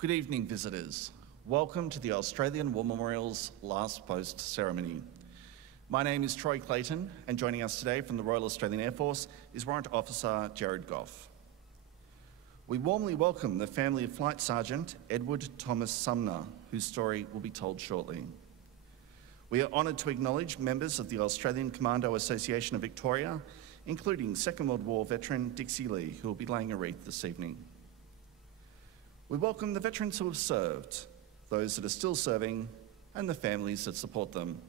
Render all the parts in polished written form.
Good evening, visitors. Welcome to the Australian War Memorial's Last Post ceremony. My name is Troy Clayton, and joining us today from the Royal Australian Air Force is Warrant Officer Jared Goff. We warmly welcome the family of Flight Sergeant Edward Thomas Sumner, whose story will be told shortly. We are honoured to acknowledge members of the Australian Commando Association of Victoria, including Second World War veteran Dixie Lee, who will be laying a wreath this evening. We welcome the veterans who have served, those that are still serving, and the families that support them.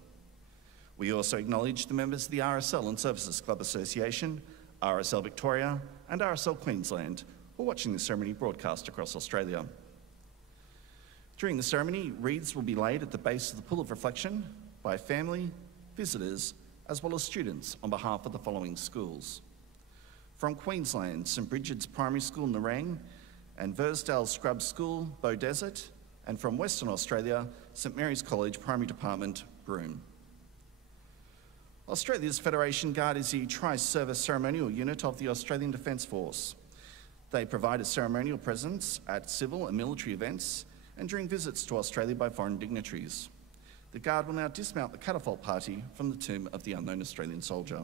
We also acknowledge the members of the RSL and Services Club Association, RSL Victoria, and RSL Queensland, who are watching the ceremony broadcast across Australia. During the ceremony, wreaths will be laid at the base of the Pool of Reflection by family, visitors, as well as students on behalf of the following schools. From Queensland, St Bridget's Primary School, Nerang, and Versdale Scrubs School, Beaudesert, and from Western Australia, St Mary's College Primary Department, Broome. Australia's Federation Guard is the tri-service ceremonial unit of the Australian Defence Force. They provide a ceremonial presence at civil and military events and during visits to Australia by foreign dignitaries. The Guard will now dismount the catapult party from the tomb of the unknown Australian soldier.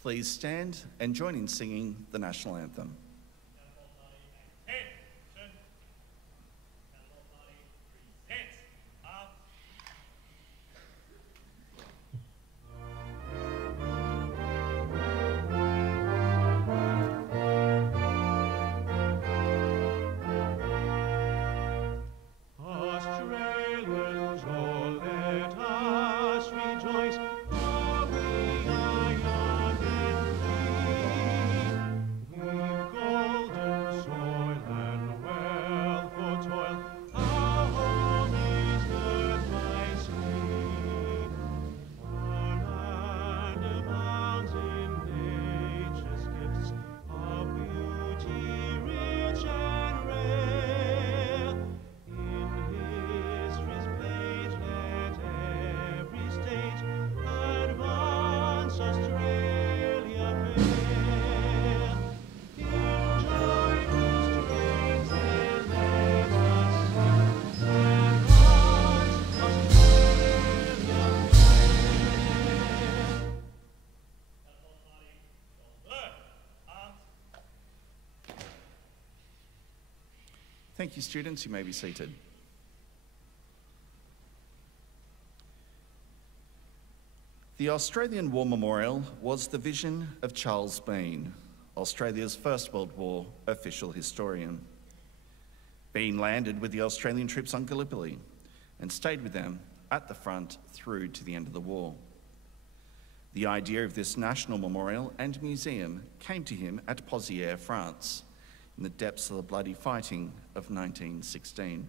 Please stand and join in singing the national anthem. Australians, oh, let us rejoice, for we are young and free. We've got Thank you, students. You may be seated. The Australian War Memorial was the vision of Charles Bean, Australia's First World War official historian. Bean landed with the Australian troops on Gallipoli and stayed with them at the front through to the end of the war. The idea of this national memorial and museum came to him at Pozières, France, in the depths of the bloody fighting of 1916.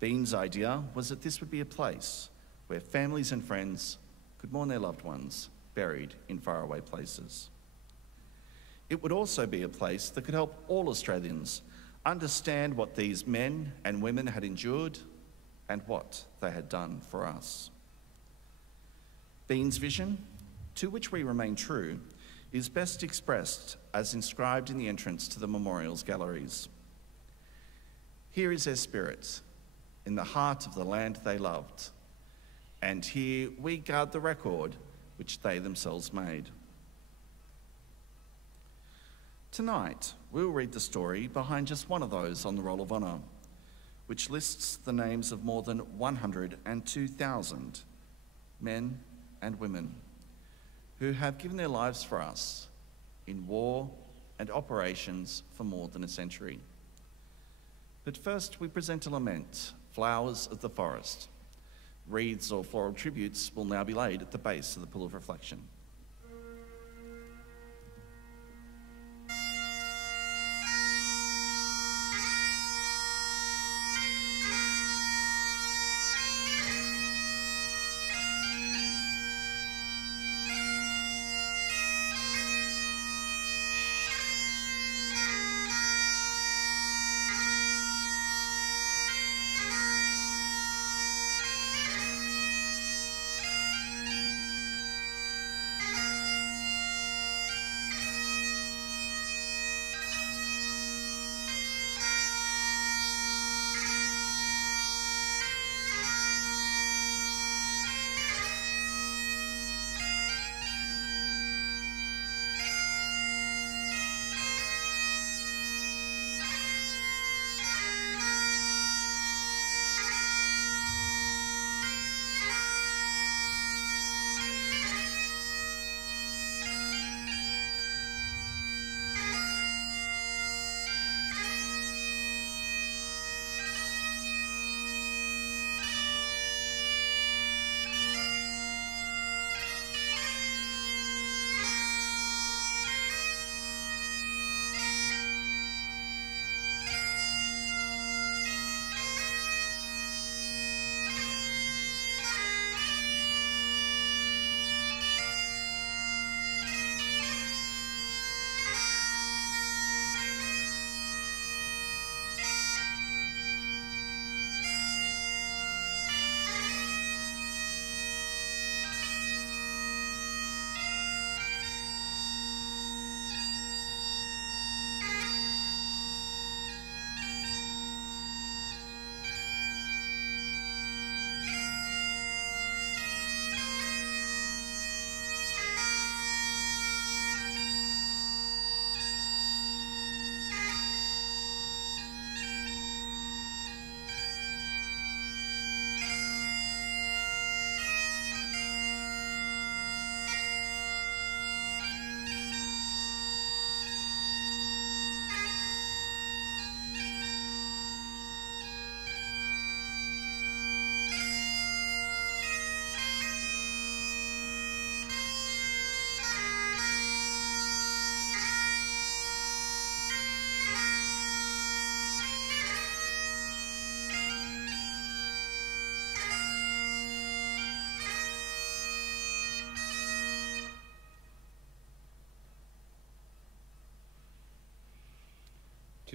Bean's idea was that this would be a place where families and friends could mourn their loved ones buried in faraway places. It would also be a place that could help all Australians understand what these men and women had endured and what they had done for us. Bean's vision, to which we remain true, is best expressed as inscribed in the entrance to the memorial's galleries. Here is their spirit, in the heart of the land they loved, and here we guard the record which they themselves made. Tonight, we'll read the story behind just one of those on the Roll of Honour, which lists the names of more than 102,000 men and women who have given their lives for us in war and operations for more than a century. But first, we present a lament, Flowers of the Forest. Wreaths or floral tributes will now be laid at the base of the Pool of Reflection.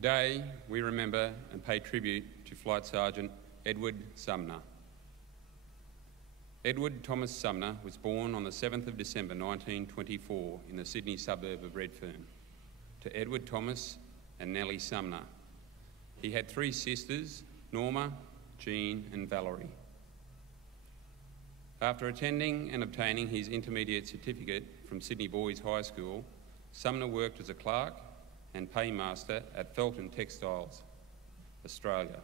Today, we remember and pay tribute to Flight Sergeant Edward Sumner. Edward Thomas Sumner was born on the 7th of December 1924 in the Sydney suburb of Redfern to Edward Thomas and Nellie Sumner. He had three sisters, Norma, Jean and Valerie. After attending and obtaining his intermediate certificate from Sydney Boys High School, Sumner worked as a clerk and paymaster at Felton Textiles. Australia.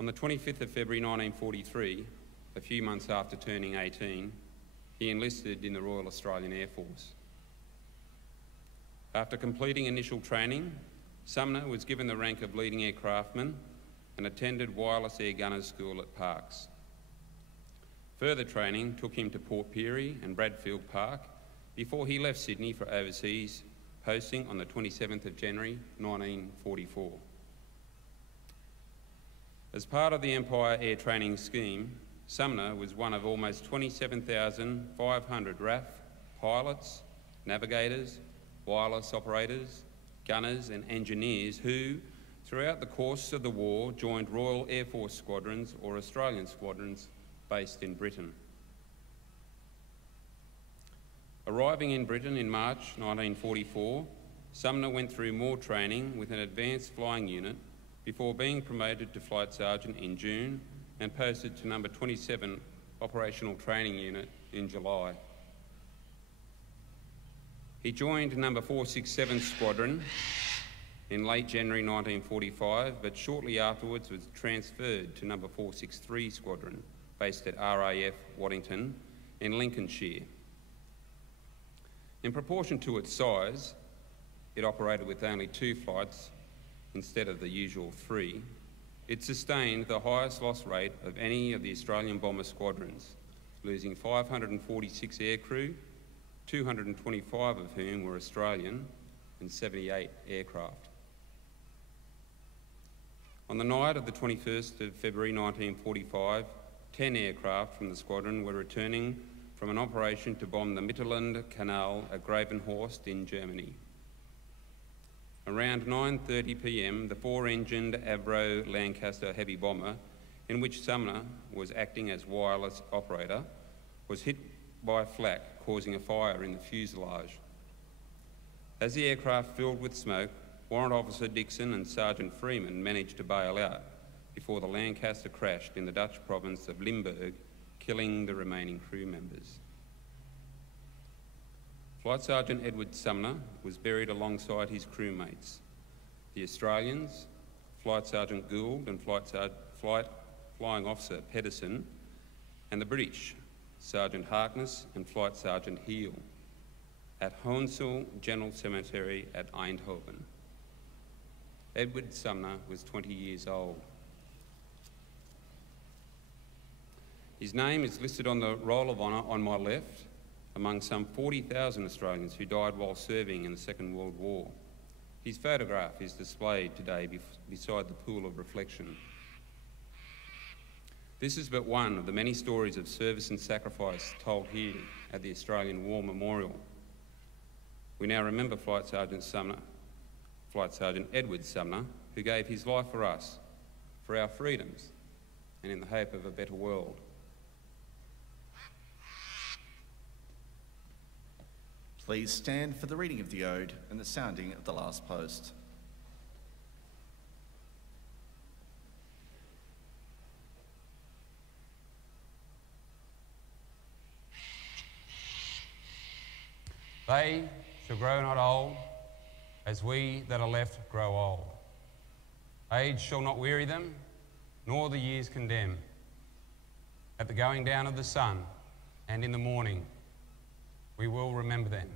On the 25th of February 1943, a few months after turning 18, he enlisted in the Royal Australian Air Force. After completing initial training, Sumner was given the rank of leading aircraftman and attended Wireless Air Gunners School at Parkes. Further training took him to Port Pirie and Bradfield Park before he left Sydney for overseas posting on the 27th of January 1944. As part of the Empire Air Training Scheme, Sumner was one of almost 27,500 RAF pilots, navigators, wireless operators, gunners and engineers who, throughout the course of the war, joined Royal Air Force squadrons or Australian squadrons based in Britain. Arriving in Britain in March 1944, Sumner went through more training with an advanced flying unit before being promoted to Flight Sergeant in June and posted to number 27 Operational Training Unit in July. He joined number 467 Squadron in late January 1945, but shortly afterwards was transferred to number 463 Squadron, based at RAF Waddington in Lincolnshire. In proportion to its size, it operated with only 2 flights instead of the usual 3. It sustained the highest loss rate of any of the Australian bomber squadrons, losing 546 aircrew, 225 of whom were Australian, and 78 aircraft. On the night of the 21st of February 1945, 10 aircraft from the squadron were returning from an operation to bomb the Mittelland Canal at Gravenhorst in Germany. Around 9:30 p.m, the 4-engined Avro Lancaster heavy bomber, in which Sumner was acting as wireless operator, was hit by flak, causing a fire in the fuselage. As the aircraft filled with smoke, Warrant Officer Dixon and Sergeant Freeman managed to bail out before the Lancaster crashed in the Dutch province of Limburg, killing the remaining crew members. Flight Sergeant Edward Sumner was buried alongside his crewmates, the Australians, Flight Sergeant Gould and Flying Officer Pedersen, and the British, Sergeant Harkness and Flight Sergeant Heel, at Hohenzollern General Cemetery at Eindhoven. Edward Sumner was 20 years old. His name is listed on the Roll of Honour on my left, among some 40,000 Australians who died while serving in the Second World War. His photograph is displayed today beside the pool of reflection. This is but one of the many stories of service and sacrifice told here at the Australian War Memorial. We now remember Flight Sergeant Edward Sumner, who gave his life for us, for our freedoms, and in the hope of a better world. Please stand for the reading of the Ode and the sounding of the last post. They shall grow not old, as we that are left grow old. Age shall not weary them, nor the years condemn. At the going down of the sun and in the morning, we will remember them.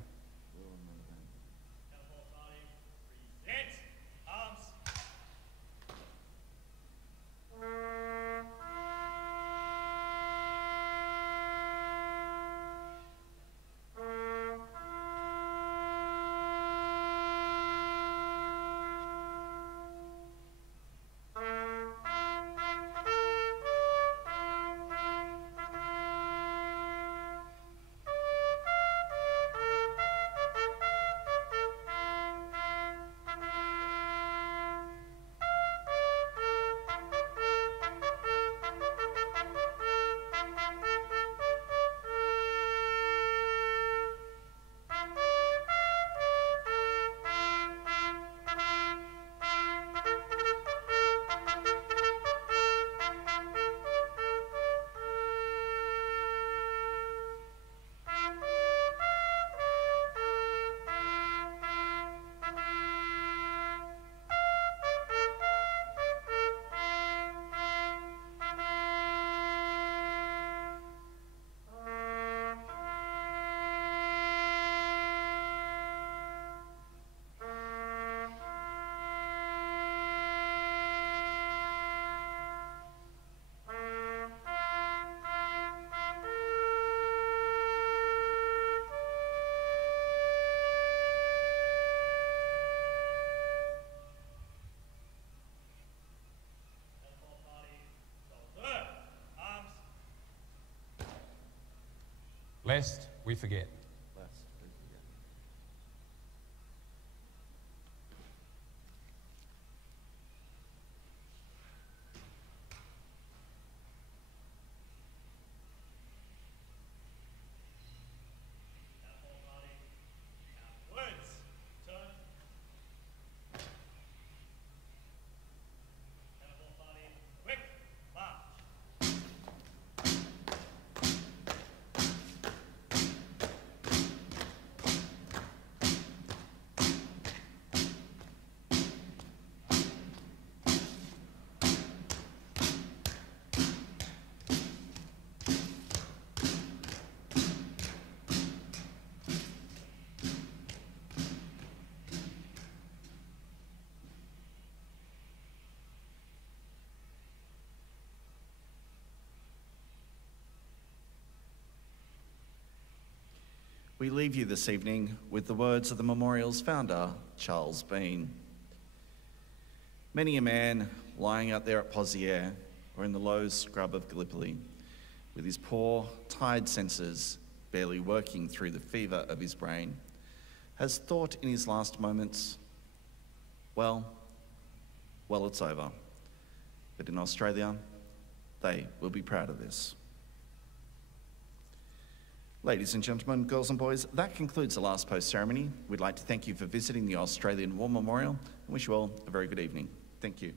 lest we forget. We leave you this evening with the words of the memorial's founder, Charles Bean. Many a man lying out there at Pozières or in the low scrub of Gallipoli, with his poor, tired senses barely working through the fever of his brain, has thought in his last moments, well, it's over. But in Australia, they will be proud of this. Ladies and gentlemen, girls and boys, that concludes the last post ceremony. We'd like to thank you for visiting the Australian War Memorial and wish you all a very good evening. Thank you.